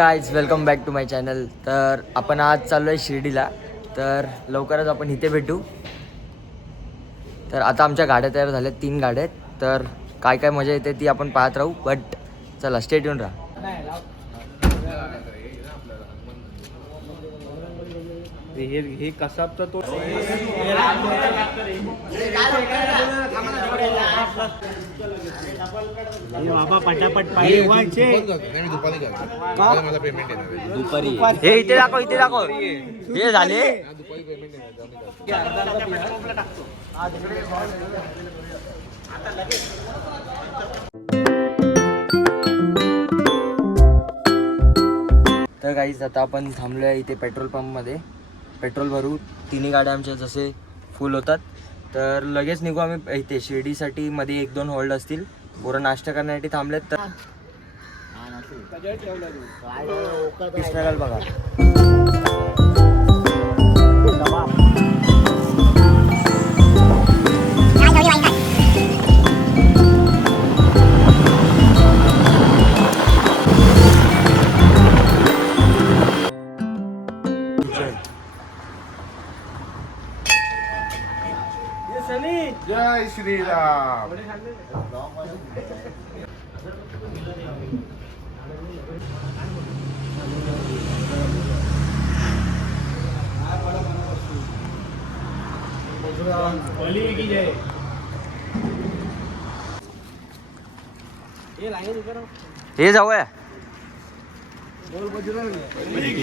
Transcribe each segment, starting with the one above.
Guys welcome back to my channel. तर आपण आज चाललो आहे शिर्डीला. तर लवकरच आपण इथे भेटू. तर आता आमच्या गाड्या तयार झाल्या, 3 गाड्या आहेत. तर काय काय मजा येते ती आपण पाहत राहू. बट चला स्टे ट्यून राहा. हे कसा तो बाबा पटापट पाहिजे मला पेमेंट येणार दुपारी. हे इथे दाखव, इथे दाखव. हे झाले दुपारी पेमेंट तर गाईज आता आपण थांबलो आहे इथे पेट्रोल पंपमध्ये. पेट्रोल भरू. 3 गाड्या आमच्या जसे फुल होतात तर लगेच निघू आम्ही इथे शिर्डीसाठी. मध्ये 1-2 होल्ड असतील. पोरं नाश्ता करण्यासाठी थांबलेत. तर पिस्टल बघा. जय श्रीराम. हे जाऊया.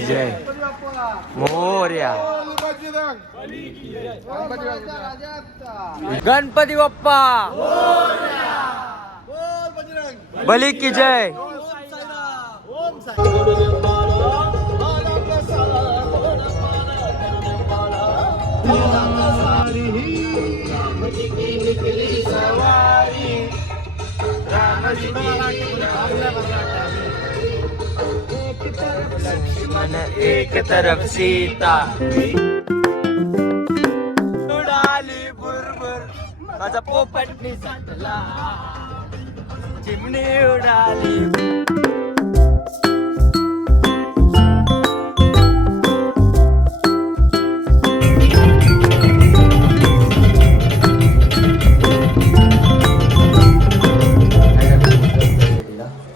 जय मोरया. गणपती बाप्पा बली की जय. लक्ष्मण एक तरफ सीता. उडाली बुरबुर माझा पोपट निसटला. चिमणी उडाली.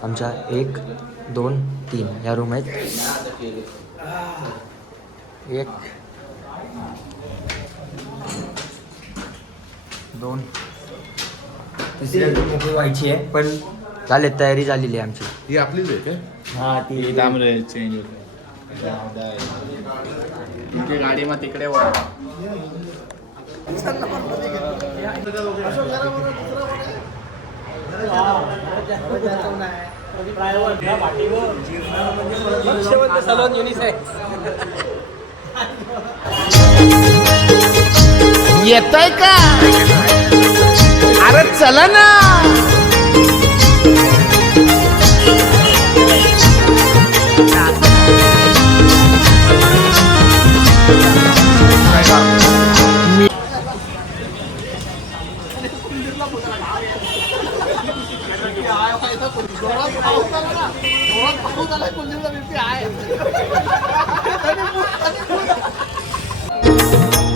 आमच्या 1, 2, 3 या रूम आहेत. 1, 2, तिसरी मोकळी व्हायची आहे पण झाले. तयारी झालेली आहे आमची. ही आपलीच आहे का? हा ती चेंज होते गाडी मग तिकडे येतोय का? अरे चला ना.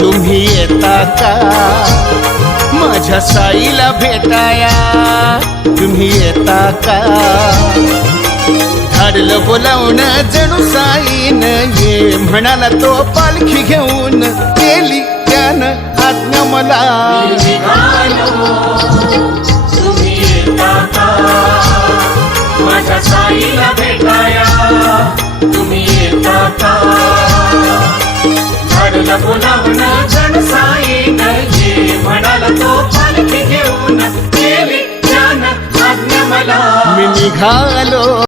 तुम्ही येता का माझ्या साईला भेटाया? तुम्ही येता का? धाडलं बोलावणं जणू साईन ये म्हणाला तो पालखी घेऊन. केली त्यानं आज्ञा मला. तुम्ही येता का माझ्या साईला भेटाया? तुम्ही येता का? झाडला बोलावणं जण साईन ये म्हणाला तो पालखी घेऊन. केली त्यानं आज्ञा मला. मी निघालो